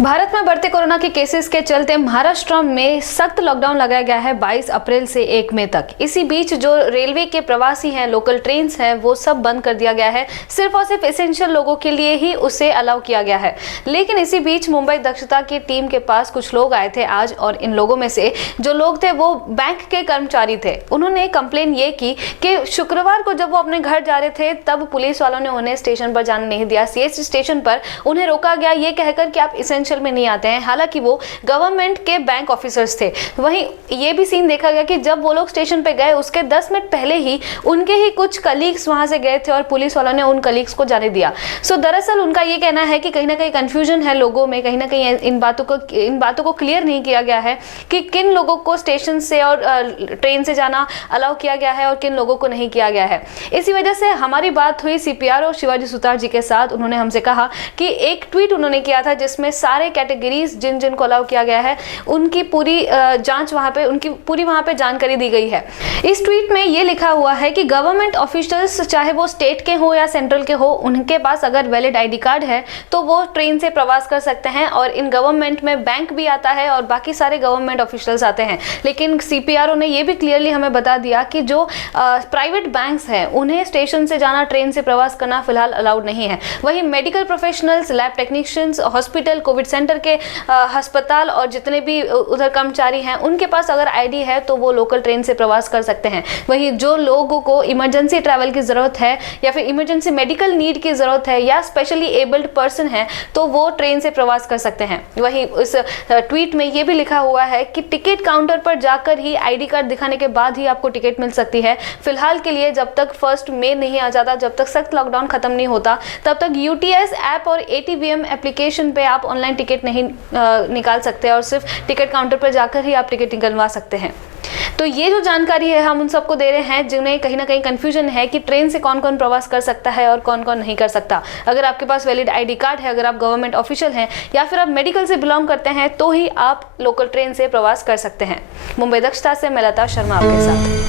भारत में बढ़ते कोरोना के केसेस के चलते महाराष्ट्र में सख्त लॉकडाउन लगाया गया है 22 अप्रैल से 1 मई तक। इसी बीच जो रेलवे के प्रवासी हैं, लोकल ट्रेन्स हैं, वो सब बंद कर दिया गया है। सिर्फ और सिर्फ एसेंशियल लोगों के लिए ही उसे अलाउ किया गया है। लेकिन इसी बीच मुंबई दक्षता की टीम के पास कुछ लोग आए थे आज, और इन लोगों में से जो लोग थे वो बैंक के कर्मचारी थे। उन्होंने कंप्लेन ये की कि शुक्रवार को जब वो अपने घर जा रहे थे तब पुलिस वालों ने उन्हें स्टेशन पर जाने नहीं दिया। सीएसटी स्टेशन पर उन्हें रोका गया ये कहकर कि आप एसेंशियल में नहीं आते हैं। हालांकि वो गवर्नमेंट के बैंक ऑफिसर्स थे। वहीं ये भी सीन देखा गया कि जब वो लोग स्टेशन पे गए उसके 10 मिनट पहले ही उनके ही कुछ कलीग्स वहां से गए थे और पुलिस वालों ने उन कलीग्स को जाने दिया। सो दरअसल उनका ये कहना है कि कहीं ना कहीं कंफ्यूजन है लोगों में, कहीं ना कहीं इन बातों को क्लियर नहीं किया गया है कि किन लोगों को स्टेशन से और ट्रेन से जाना अलाउ किया गया है और किन लोगों को नहीं किया गया है। इसी वजह से हमारी बात हुई सीपीआरओ शिवाजी सुतार जी के साथ। उन्होंने हमसे कहा कि एक ट्वीट उन्होंने किया था जिसमें सारे कैटेगरीज जिन को अलाउ किया गया है उनकी पूरी जांच वहां पे जानकारी दी गई है। इस ट्वीट में ये लिखा हुआ है कि गवर्नमेंट ऑफिशियल्स चाहे वो स्टेट के हो या सेंट्रल के हो, उनके पास अगर वैलिड आईडी कार्ड है तो वो ट्रेन से प्रवास कर सकते हैं। और इन गवर्नमेंट में बैंक भी आता है और बाकी सारे गवर्नमेंट ऑफिशियल्स आते हैं। लेकिन सीपीआरओ ने ये भी क्लियरली हमें बता दिया कि जो प्राइवेट बैंक्स हैं उन्हें स्टेशन से जाना, ट्रेन से प्रवास करना फिलहाल अलाउड नहीं है। वहीं medical professionals, lab technicians, hospital, Covid centre के अस्पताल और जितने भी उधर कर्मचारी हैं उनके पास अगर आईडी है तो वो लोकल ट्रेन से प्रवास कर सकते हैं। वहीं जो लोगों को इमरजेंसी ट्रैवल की जरूरत है या फिर इमरजेंसी मेडिकल नीड की जरूरत है या स्पेशली एबल्ड पर्सन है तो वो ट्रेन से प्रवास कर सकते हैं। वहीं इस ट्वीट में ये भी लिखा हुआ है कि टिकट काउंटर पर जाकर ही आईडी कार्ड दिखाने के बाद ही आपको टिकट मिल सकती है। फिलहाल के लिए जब तक 1 मई नहीं आ जाता, जब तक सख्त लॉकडाउन खत्म नहीं होता, तब तक यूटीएस ऐप और एटीवीएम एप्लीकेशन पे आप ऑनलाइन टिकट नहीं निकाल सकते और सिर्फ टिकट काउंटर पर जाकर ही आप टिकट निकलवा सकते हैं। तो ये जो जानकारी है हम उन सबको दे रहे हैं जिन्हें कहीं ना कहीं कंफ्यूजन है कि ट्रेन से कौन कौन प्रवास कर सकता है और कौन कौन नहीं कर सकता। अगर आपके पास वैलिड आईडी कार्ड है, अगर आप गवर्नमेंट ऑफिशियल हैं या फिर आप मेडिकल से बिलोंग करते हैं तो ही आप लोकल ट्रेन से प्रवास कर सकते हैं। मुंबई दक्षता से मैं लता शर्मा आपके साथ।